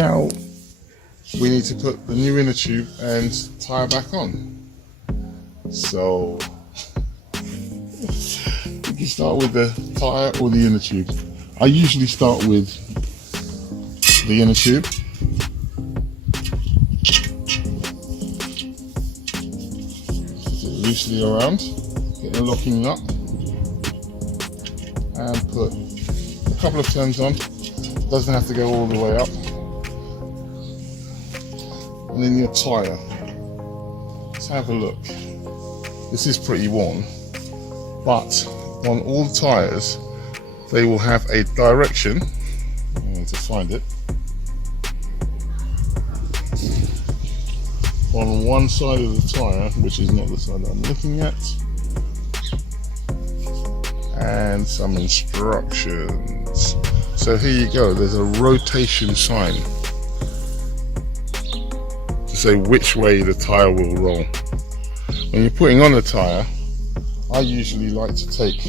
Now we need to put the new inner tube and tyre back on. So you can start with the tyre or the inner tube. I usually start with the inner tube. Put it loosely around, get the locking nut, and put a couple of turns on. Doesn't have to go all the way up. And then your tyre. Let's have a look. This is pretty worn, but on all the tyres they will have a direction. I need to find it. On one side of the tyre, which is not the side I'm looking at, and some instructions. So here you go, there's a rotation sign to say which way the tyre will roll. When you're putting on a tyre, I usually like to take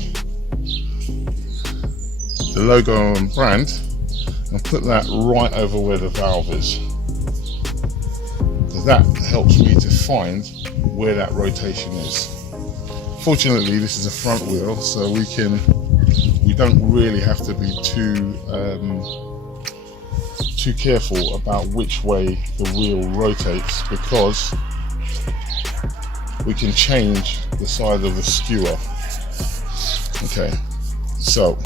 the logo and brand and put that right over where the valve is, because that helps me to find where that rotation is. Fortunately, this is a front wheel, so we don't really have to be too careful about which way the wheel rotates, because we can change the side of the skewer. Okay, so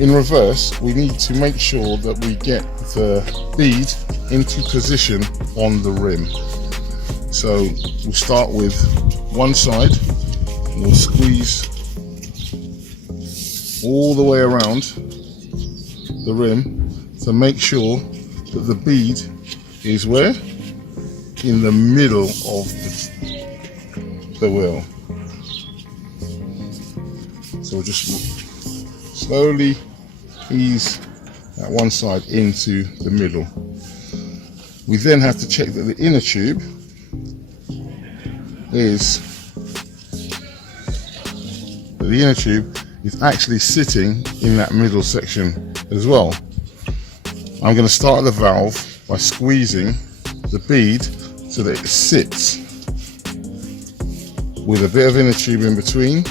in reverse, we need to make sure that we get the bead into position on the rim. So we'll start with one side, and we'll squeeze all the way around the rim to make sure that the bead is where? In the middle of the wheel. So we'll just slowly ease that one side into the middle. We then have to check that the inner tube is actually sitting in that middle section as well. I'm going to start the valve by squeezing the bead so that it sits with a bit of inner tube in between.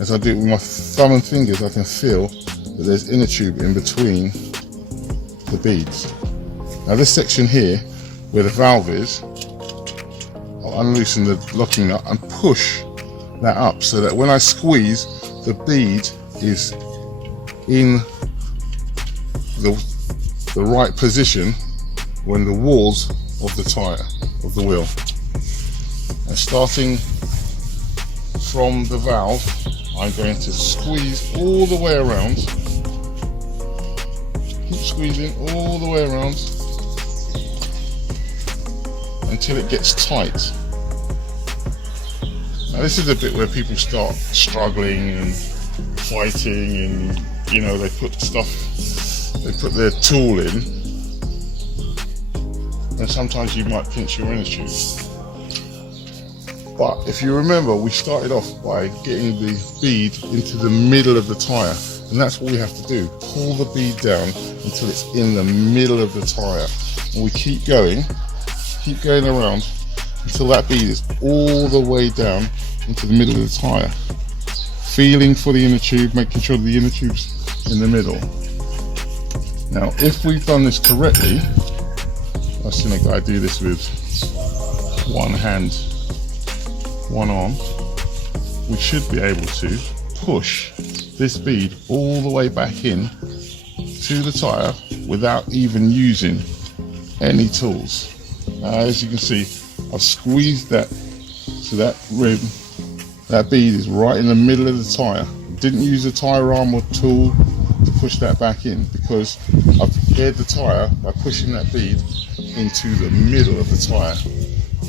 As I do it with my thumb and fingers, I can feel that there's inner tube in between the beads. Now this section here, where the valve is, I'll unloosen the locking nut and push that up so that when I squeeze, the bead is in the right position when the walls of the tyre, of the wheel. And starting from the valve, I'm going to squeeze all the way around. Keep squeezing all the way around until it gets tight. Now this is the bit where people start struggling and fighting, and you know, they put their tool in, and sometimes you might pinch your inner tube. But if you remember, we started off by getting the bead into the middle of the tyre, and that's what we have to do. Pull the bead down until it's in the middle of the tyre, and we keep going around until that bead is all the way down into the middle of the tyre. Feeling for the inner tube, making sure the inner tube's in the middle. Now, if we've done this correctly, I've seen a guy do this with one hand, one arm, we should be able to push this bead all the way back in to the tyre without even using any tools. Now, as you can see, I've squeezed that so that rim, that bead is right in the middle of the tyre. Didn't use a tyre arm or tool to push that back in, because I've prepared the tyre by pushing that bead into the middle of the tyre.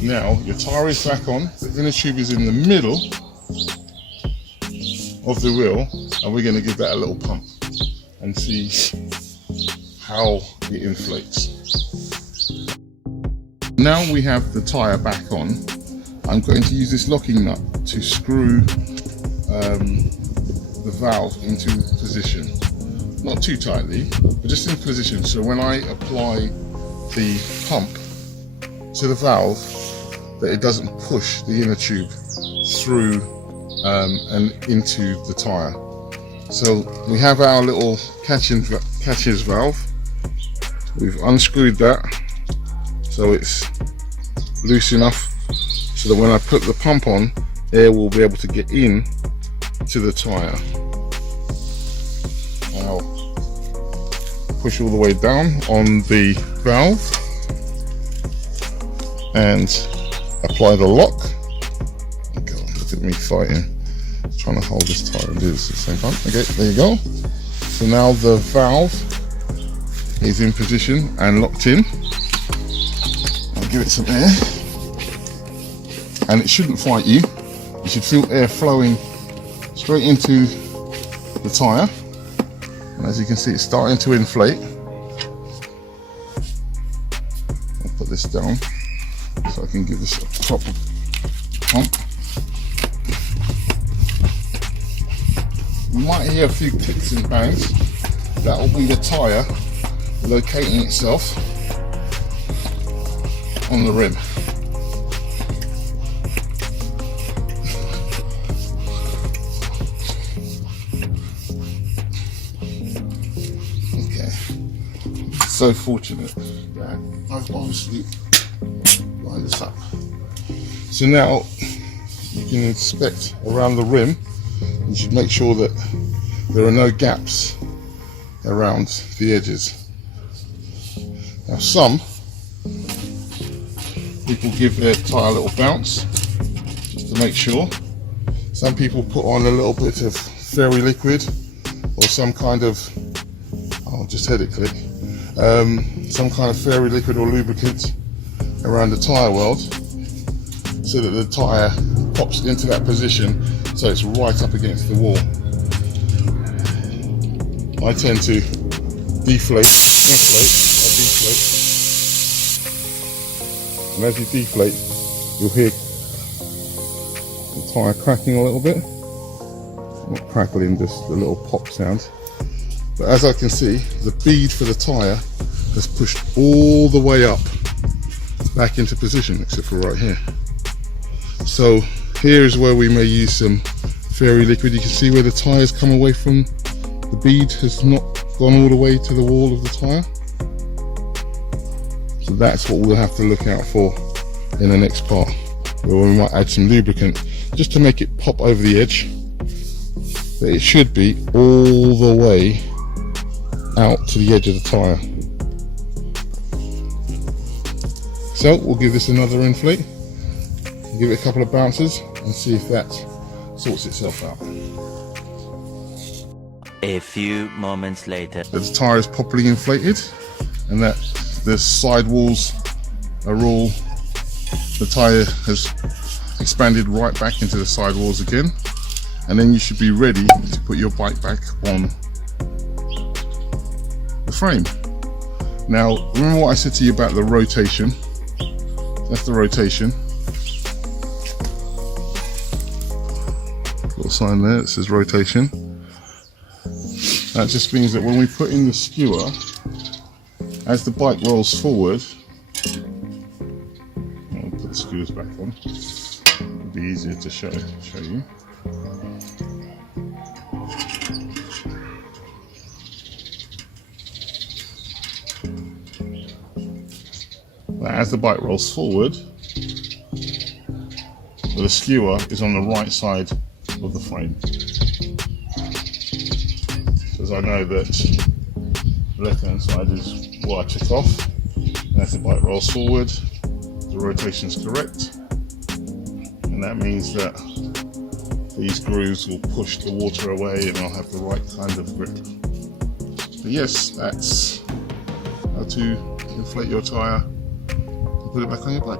Now your tyre is back on, the inner tube is in the middle of the wheel, and we're going to give that a little pump and see how it inflates. Now we have the tyre back on, I'm going to use this locking nut to screw the valve into position. Not too tightly, but just in position, so when I apply the pump to the valve that it doesn't push the inner tube through and into the tyre. So we have our little catches valve. We've unscrewed that so it's loose enough so that when I put the pump on, air will be able to get in to the tyre. I'll push all the way down on the valve and apply the lock. God, look at me fighting, trying to hold this tyre and do this at the same time. Okay, there you go. So now the valve is in position and locked in. I'll give it some air, and it shouldn't fight you. You should feel air flowing straight into the tyre, and as you can see, it's starting to inflate. I'll put this down so I can give this a proper pump. You might hear a few clicks and bangs. That will be the tyre locating itself on the rim. Okay, so fortunate that I've obviously lined this up. So now you can inspect around the rim. You should make sure that there are no gaps around the edges. Now some people give their tyre a little bounce just to make sure. Some people put on a little bit of fairy liquid or some kind of, I'll just head it click, some kind of fairy liquid or lubricant around the tyre weld so that the tyre pops into that position so it's right up against the wall. I tend to deflate, inflate, I deflate, and as you deflate, you'll hear the tyre cracking a little bit. Not crackling, just a little pop sound. But as I can see, the bead for the tyre has pushed all the way up, back into position, except for right here. So here is where we may use some fairy liquid. You can see where the tyre's come away from. The bead has not gone all the way to the wall of the tyre. So that's what we'll have to look out for in the next part, where we might add some lubricant just to make it pop over the edge. But it should be all the way out to the edge of the tyre. So we'll give this another inflate, give it a couple of bounces and see if that sorts itself out. A few moments later. The tyre is properly inflated and that the side walls are all, the tyre has expanded right back into the side walls again, and then you should be ready to put your bike back on the frame. Now remember what I said to you about the rotation. That's the rotation. Little sign there that says rotation. That just means that when we put in the skewer, as the bike rolls forward, I'll put the skewers back on. It'll be easier to show you. But as the bike rolls forward, the skewer is on the right side of the frame. Because I know that the left hand side is what I took off, and as the bike rolls forward, the rotation is correct, and that means that these grooves will push the water away and I'll have the right kind of grip. But yes, that's how to inflate your tyre and put it back on your bike.